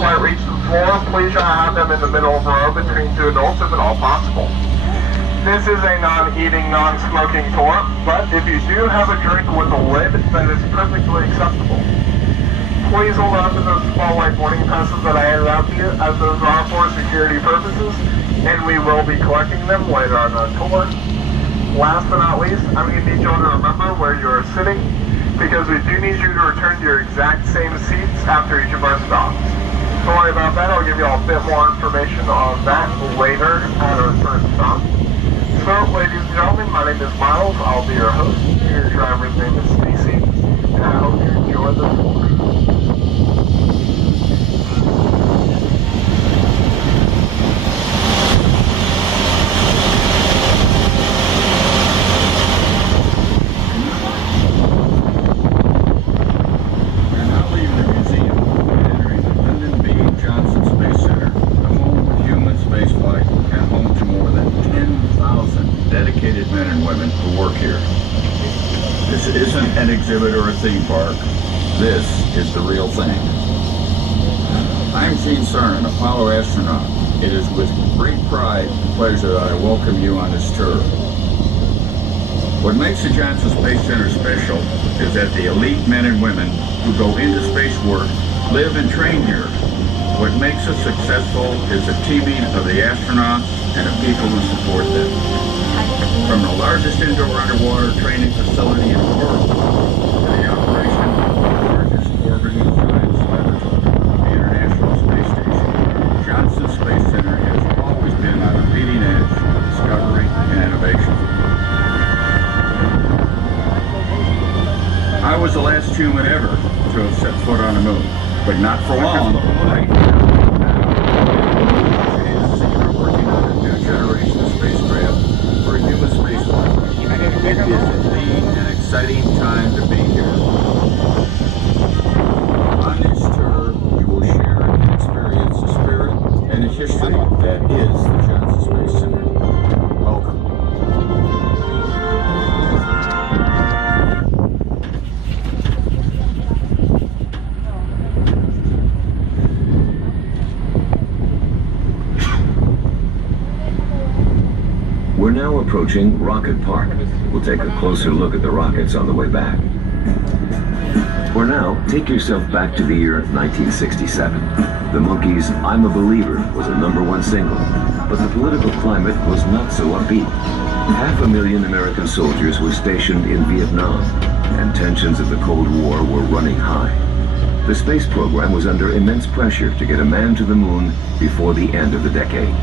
quite reach the floor, please try to have them in the middle of the row between two adults if at all possible. This is a non-eating, non-smoking tour, but if you do have a drink with a lid, then it's perfectly acceptable. Please hold on to those small white boarding passes that I handed out to you, as those are for security purposes, and we will be collecting them later on the tour. Last but not least, I'm going to need you all to remember where you are sitting, because we do need you to return to your exact same seats after each of our stops. Sorry about that, I'll give you all a bit more information on that later at our first stop. So, ladies and gentlemen, my name is Miles. I'll be your host. Your driver's name is Stacy, and I hope you enjoy the tour. We're now leaving the museum and entering the Lyndon B. Johnson Space Center, the home of human spaceflight and home to more than 10,000 dedicated men and women who work here. This isn't an exhibit or a theme park. This is the real thing. I'm Gene Cernan, Apollo astronaut. It is with great pride and pleasure that I welcome you on this tour. What makes the Johnson Space Center special is that the elite men and women who go into space work live and train here. What makes us successful is the teaming of the astronauts and the people who support them. From the largest indoor underwater training facility in the world to the operation of the largest orbiting science laboratory, the International Space Station, Johnson Space Center has always been on the leading edge of discovery and innovation. I was the last human ever to have set foot on the moon, but not for long. Right now, we're working on a new generation of spacecraft for human spaceflight. It is indeed an exciting time to be here. On this tour, you will share and experience the spirit and the history that is the Johnson Space Center. Welcome. We're now approaching Rocket Park. We'll take a closer look at the rockets on the way back. For now, take yourself back to the year 1967. The Monkees' I'm a Believer was a #1 single, but the political climate was not so upbeat. 500,000 American soldiers were stationed in Vietnam, and tensions of the Cold War were running high. The space program was under immense pressure to get a man to the moon before the end of the decade.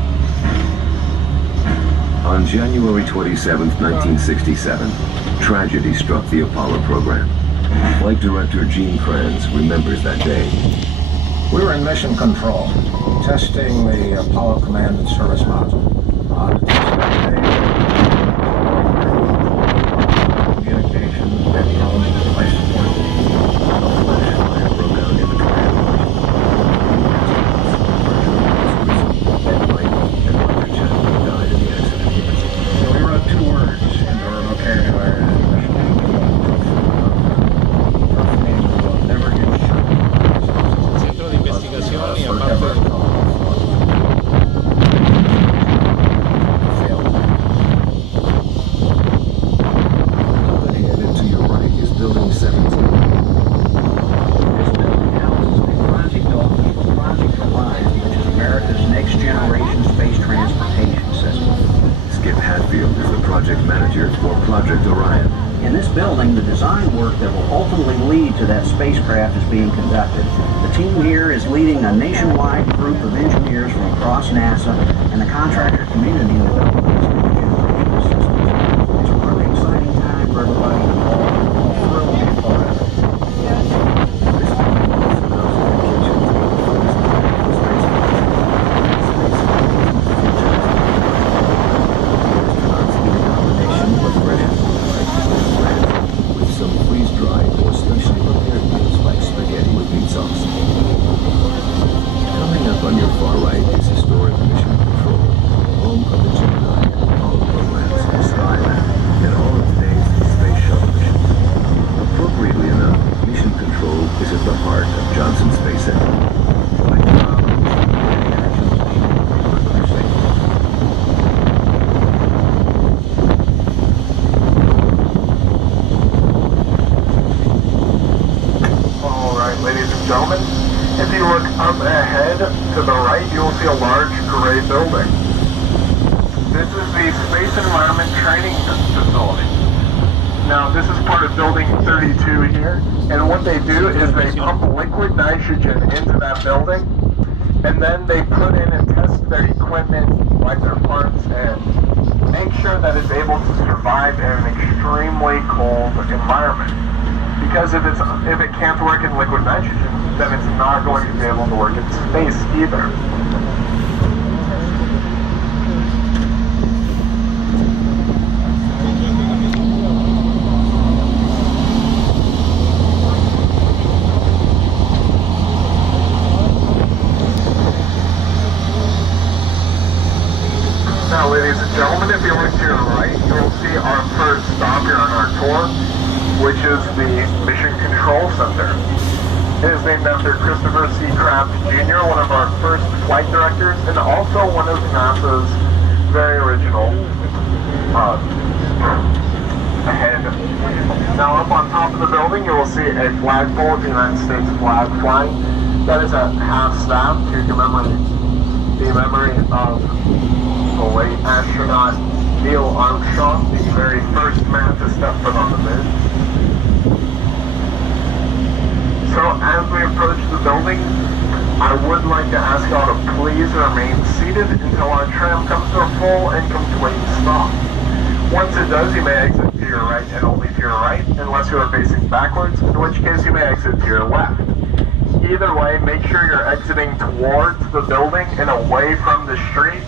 On January 27, 1967, tragedy struck the Apollo program. Flight Director Gene Kranz remembers that day. We were in mission control, testing the Apollo Command and Service module. On the test day, communication, video, life support. Fire broke out in the command module. Midnight, and Roger Chapman died in the accident. So we wrote 2 words into our vocabulary. Never get shot. Centro de investigación y aparte Headed to your right is Building 17. This building houses Project Orion, which is America's next generation space transportation system. Skip Hatfield is the project manager for Project Orion. In this building, the design work that will ultimately lead to that spacecraft is being conducted. The team here is leading a nationwide group of engineers from across NASA and the contractor community in developing this new generation system. It's a really exciting time for everybody involved. We're thrilled to be part of it. This building also knows the kitchen for the first space astronauts eat a combination of fresh with some freeze-dried or specially prepared meals like spaghetti with meat sauce. Coming up on your far right is historic Mission Control, home of the Gemini and Apollo programs, Skylab, and all of today's space shuttle missions. you look up ahead to the right, you will see a large gray building. This is the Space Environment Training Facility. Now, this is part of Building 32 here, and what they do is they pump liquid nitrogen into that building, and then they put in and test their equipment, like their parts, and make sure that it's able to survive in an extremely cold environment. Because if it can't work in liquid nitrogen, then it's not going to be able to work in space either. Now, ladies and gentlemen, if you look to your right, you'll see our first stop here on our tour, which is the Mission Control Center. It is named after Christopher C. Kraft Jr., one of our first flight directors, and also one of NASA's very original head. Now, up on top of the building, you will see a flagpole of the United States flag flying. That is at half-staff to commemorate the memory of the late astronaut Neil Armstrong, the very first man to step foot on the moon. So as we approach the building, I would like to ask y'all to please remain seated until our tram comes to a full and complete stop. Once it does, you may exit to your right and only to your right, unless you are facing backwards, in which case you may exit to your left. Either way, make sure you're exiting towards the building and away from the street.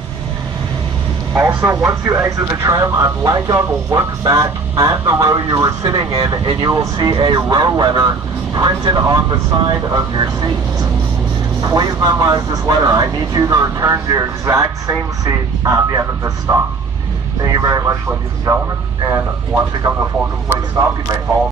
Also, once you exit the tram, I'd like y'all to look back at the row you were sitting in, and you will see a row letter printed on the side of your seats. Please memorize this letter. I need you to return to your exact same seat at the end of this stop. Thank you very much, ladies and gentlemen, and once we come to a full complete stop, you may follow